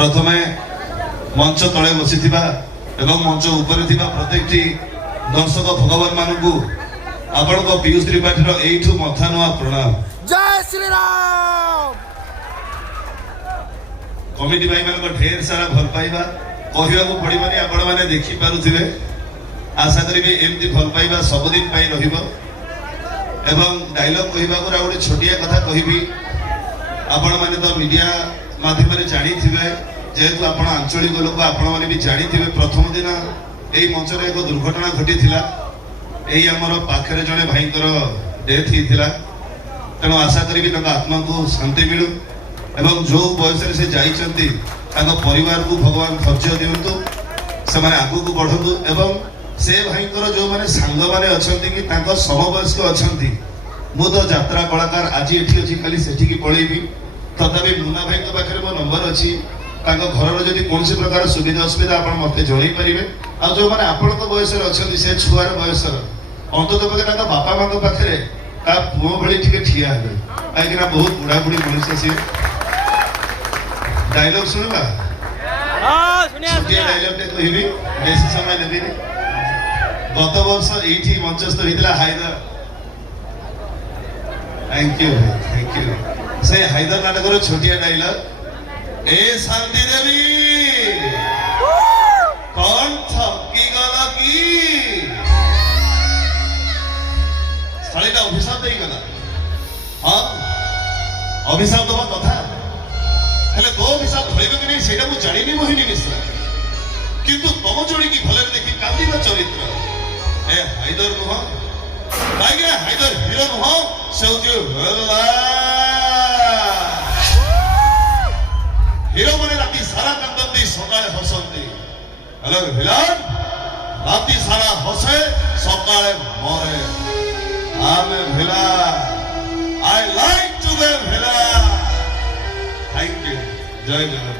प्रथमे मंच तले बसी मंच ऊपर प्रत्येक दर्शक भगवान मानू आपण पीयूष त्रिपाठी एठू मथा नुआ प्रणाम। जय श्री राम। कमिटी भाई मान ढेर सारा भल पाइबा कहवा को पड़ोनी आपण मैंने देखिपे आशा करी एमती भल पाइबा सबुदिन रहिबो। एवं डायलॉग कहवा गोटे छोटिया कथा कहबी आपण मैंने तो मीडिया माध्यम जानी जेहेतु आपण आंचलिक लोक आपण मैंने भी जानी प्रथम दिन यही मंच एक दुर्घटना घटी यही आमर पाखे जड़े भाई डेथ होता तेणु आशा करी आत्मा को शांति मिलू एवं जो बयस से जाइछंती परिवार को भगवान धैर्य दिंतु से आगू को बढ़ु एवं से भाई जो मैंने सांग मैंने अच्छा कि समवयस्क अच्छा मु तो यात्रा कलाकार आज ये अच्छी खाली से पलैबी तथापि मुना भाई पाखे मो नंबर अच्छी घर जदि कौन प्रकार सुविधा असुविधा आप मत जनईपारे आ जो मैंने आपण बयस अच्छा से छुआर बयस अंतत पक्षे बापा माँ पाखे पुओ भाई टे ठिया हे कहीं बहुत बुढ़ा बुढ़ी मनुष्य सी डायलॉग शुणवा डायलॉग कहबी बेसी समय देवी गत वर्ष ये मंचस्थ होता हायदर थैंक यू से हायदर नाटक छोटिया डायलॉग ए शांति देवी कौन थकी गला की शालीटा अभिशाप दे गला। हाँ अभिशाप दबा कथा हेले तो अभिशाप धरब कि नहीं सेटा मु जानी मोहिनी मिश्रा किंतु तम जोड़ी की भले देखी कांदिबा चरित्र ए हायदर नुह काहे हायदर हीरो नुह से हीरो मैंने राती सारा कांदती सकाळे हसंती हेलो विलन राती सारा हसे सकाळे मरे आमे विला आई लाइक टू बी विला। थैंक यू जय जगन्नाथ।